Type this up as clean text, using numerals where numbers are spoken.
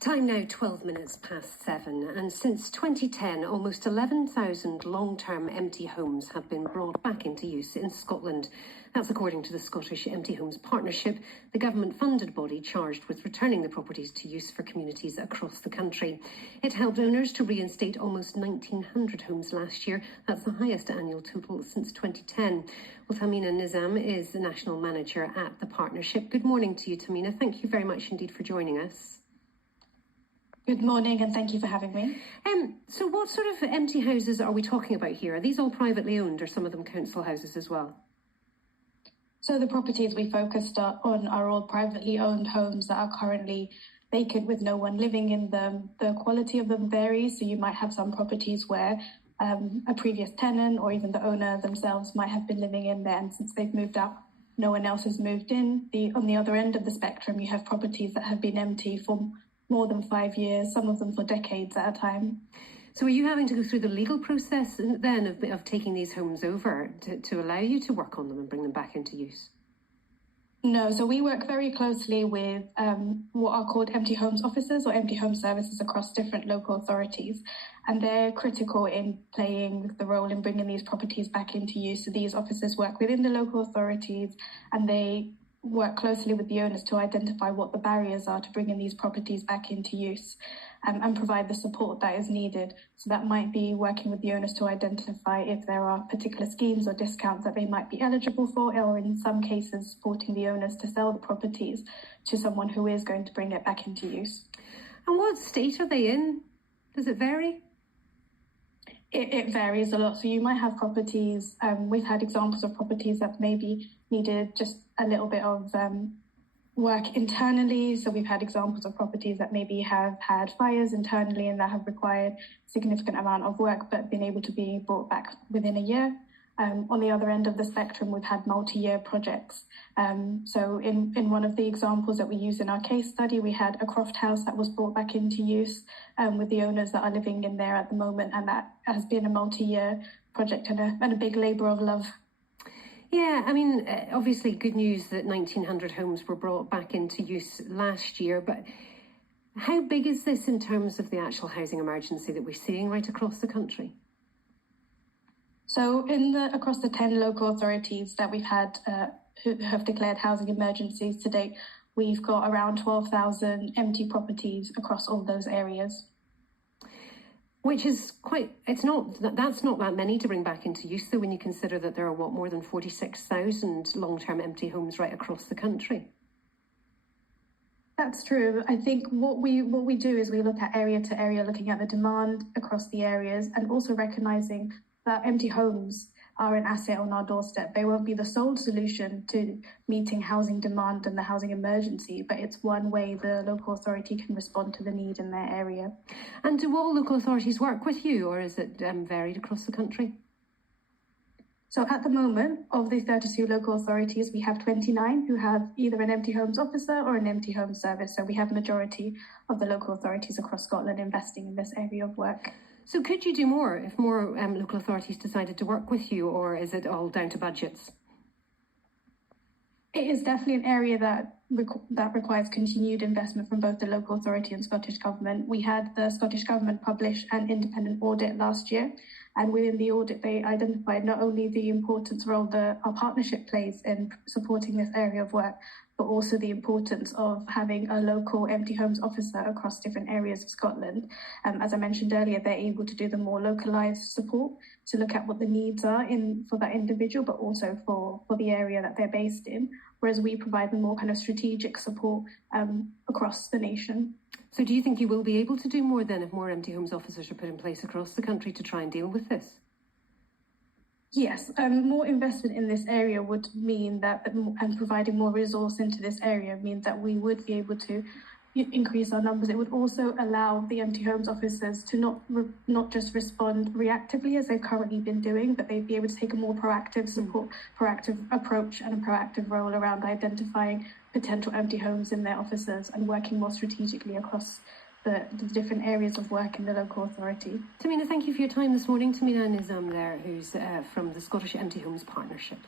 Time now 12 minutes past 7, and since 2010 almost 11,000 long-term empty homes have been brought back into use in Scotland. That's according to the Scottish Empty Homes Partnership, the government-funded body charged with returning the properties to use for communities across the country. It helped owners to reinstate almost 1,900 homes last year. That's the highest annual total since 2010. Well, Tahmina Nizam is the National Manager at the partnership. Good morning to you, Tahmina. Thank you very much indeed for joining us. Good morning, and thank you for having me. So what sort of empty houses are we talking about here? Are these all privately owned, or some of them council houses as well? So the properties we focused on are all privately owned homes that are currently vacant with no one living in them. The quality of them varies, so you might have some properties where a previous tenant or even the owner themselves might have been living in there, and since they've moved out, no one else has moved in. On the other end of the spectrum, you have properties that have been empty for more than 5 years, some of them for decades at a time. So are you having to go through the legal process then of taking these homes over to allow you to work on them and bring them back into use? No, so we work very closely with what are called empty homes officers or empty home services across different local authorities. And they're critical in playing the role in bringing these properties back into use. So these officers work within the local authorities, and they work closely with the owners to identify what the barriers are to bringing these properties back into use, and provide the support that is needed. So that might be working with the owners to identify if there are particular schemes or discounts that they might be eligible for, or in some cases supporting the owners to sell the properties to someone who is going to bring it back into use. And what state are they in? Does it vary? It varies a lot. So you might have properties, we've had examples of properties that maybe needed just a little bit of work internally. So we've had examples of properties that maybe have had fires internally and that have required significant amount of work but been able to be brought back within a year. On the other end of the spectrum, we've had multi-year projects. So in one of the examples that we use in our case study, we had a croft house that was brought back into use with the owners that are living in there at the moment, and that has been a multi-year project and a big labour of love. Yeah, I mean, obviously good news that 1,900 homes were brought back into use last year, but how big is this in terms of the actual housing emergency that we're seeing right across the country? So across the 10 local authorities that we've had who have declared housing emergencies to date, we've got around 12,000 empty properties across all those areas. Which is that's not that many to bring back into use, though, when you consider that there are, more than 46,000 long-term empty homes right across the country. That's true. I think what we do is we look at area to area, looking at the demand across the areas, and also recognising that empty homes are an asset on our doorstep. They won't be the sole solution to meeting housing demand and the housing emergency, but it's one way the local authority can respond to the need in their area. And do all local authorities work with you, or is it varied across the country? So at the moment, of the 32 local authorities, we have 29 who have either an empty homes officer or an empty home service. So we have majority of the local authorities across Scotland investing in this area of work. So could you do more if more local authorities decided to work with you, or is it all down to budgets? It is definitely an area that requires continued investment from both the local authority and Scottish Government. We had the Scottish Government publish an independent audit last year, and within the audit they identified not only the important role that our partnership plays in supporting this area of work, but also the importance of having a local empty homes officer across different areas of Scotland. As I mentioned earlier, they're able to do the more localised support to look at what the needs are for that individual, but also for the area that they're based in, whereas we provide the more kind of strategic support across the nation. So do you think you will be able to do more then if more empty homes officers are put in place across the country to try and deal with this? Yes, more investment in this area would mean that, and providing more resource into this area means that we would be able to increase our numbers. It would also allow the empty homes officers to not just respond reactively as they've currently been doing, but they'd be able to take a more proactive proactive approach and a proactive role around identifying potential empty homes in their offices and working more strategically across the different areas of work in the local authority. Tahmina, thank you for your time this morning. Tahmina Nizam there, who's from the Scottish Empty Homes Partnership.